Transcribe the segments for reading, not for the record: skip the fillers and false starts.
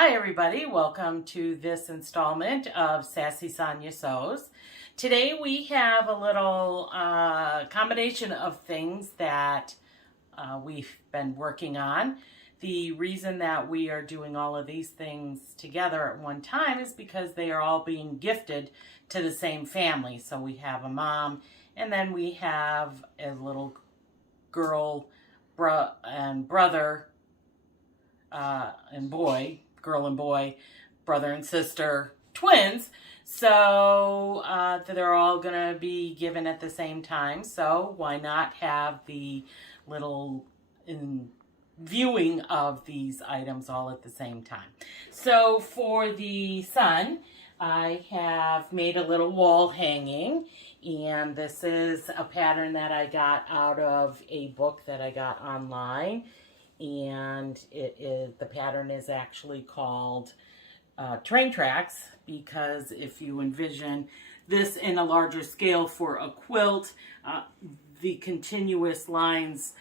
Hi everybody, welcome to this installment of Sassy Sonya Sews. Today we have a little combination of things that we've been working on. The reason that we are doing all of these things together at one time is because they are all being gifted to the same family. So we have a mom and then we have a little girl and brother and boy, girl and boy, brother and sister, twins. So they're all going to be given at the same time. So why not have the little viewing of these items all at the same time? So for the son, I have made a little wall hanging, and this is a pattern that I got out of a book that I got online. And the pattern is actually called train tracks, because if you envision this in a larger scale for a quilt, the continuous lines,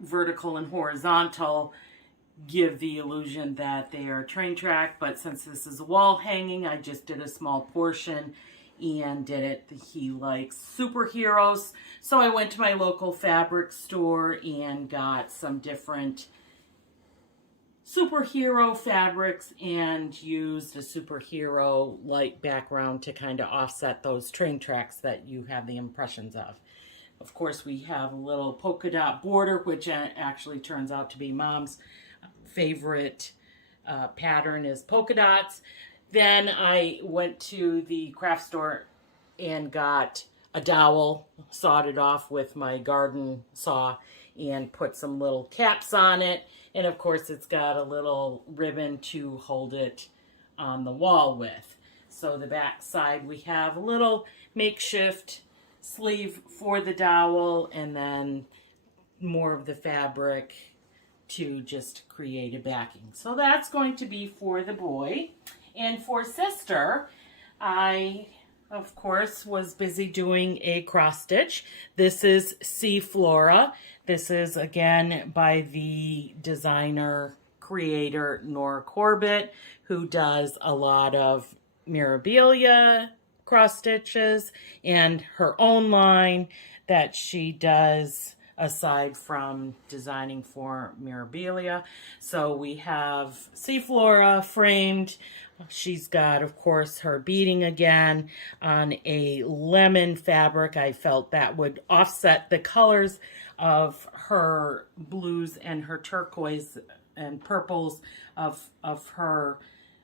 vertical and horizontal, give the illusion that they are a train track. But since this is a wall hanging, I just did a small portion and did it. He likes superheroes, so I went to my local fabric store and got some different superhero fabrics and used a superhero light background to kind of offset those train tracks that you have the impressions of. Of course, we have a little polka dot border, which actually turns out to be Mom's favorite pattern is polka dots. Then I went to the craft store and got a dowel, sawed it off with my garden saw, and put some little caps on it. And of course, it's got a little ribbon to hold it on the wall with. So the back side, we have a little makeshift sleeve for the dowel, and then more of the fabric to just create a backing. So that's going to be for the boy. And for sister, I, of course, was busy doing a cross stitch. This is Flora. This is, again, by the designer, creator, Nora Corbett, who does a lot of Mirabilia cross stitches and her own line that she does aside from designing for Mirabilia. So we have Flora framed. She's got, of course, her beading again on a lemon fabric. I felt that would offset the colors of her blues and her turquoise and purples of her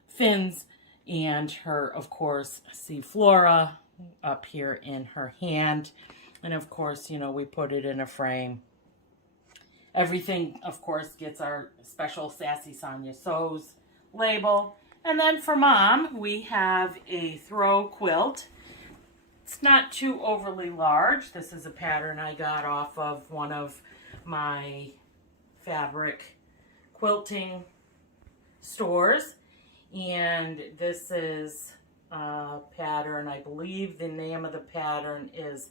fins, and her, of course, Flora up here in her hand. And of course, you know, we put it in a frame. Everything, of course, gets our special Sassy Sonya Sews label. And then for Mom, we have a throw quilt. It's not too overly large. This is a pattern I got off of one of my fabric quilting stores. And this is a pattern, I believe the name of the pattern is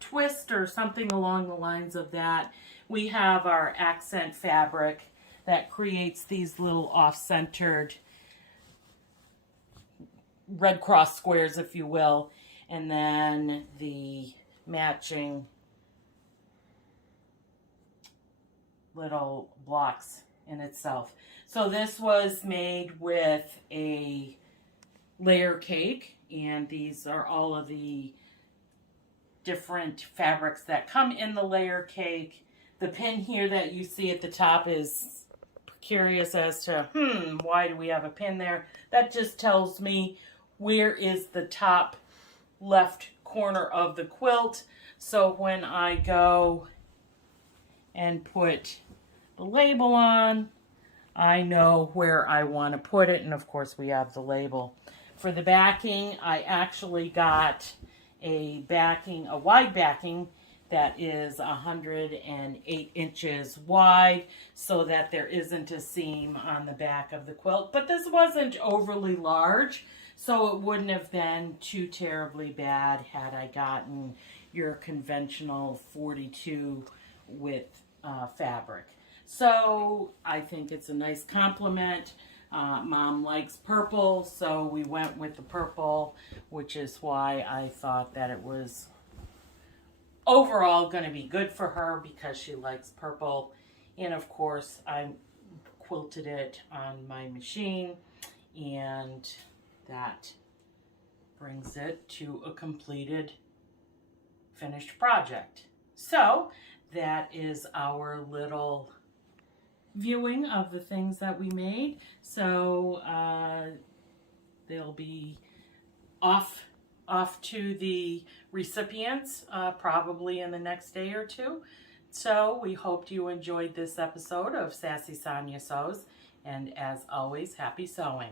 Twist or something along the lines of that. We have our accent fabric that creates these little off-centered Red Cross squares, if you will, and then the matching little blocks in itself. So this was made with a layer cake, and these are all of the different fabrics that come in the layer cake. The pin here that you see at the top is curious as to, why do we have a pin there? That just tells me where is the top left corner of the quilt. So when I go and put the label on, I know where I want to put it. And of course we have the label. For the backing, I actually got a wide backing that is 108 inches wide, so that there isn't a seam on the back of the quilt. But this wasn't overly large, so it wouldn't have been too terribly bad had I gotten your conventional 42 width fabric. So I think it's a nice compliment. Mom likes purple, so we went with the purple, which is why I thought that it was overall going to be good for her because she likes purple. And of course, I quilted it on my machine, and that brings it to a completed, finished project. So that is our little viewing of the things that we made. So they'll be off to the recipients probably in the next day or two. So we hoped you enjoyed this episode of Sassy Sonya Sews, and as always, happy sewing.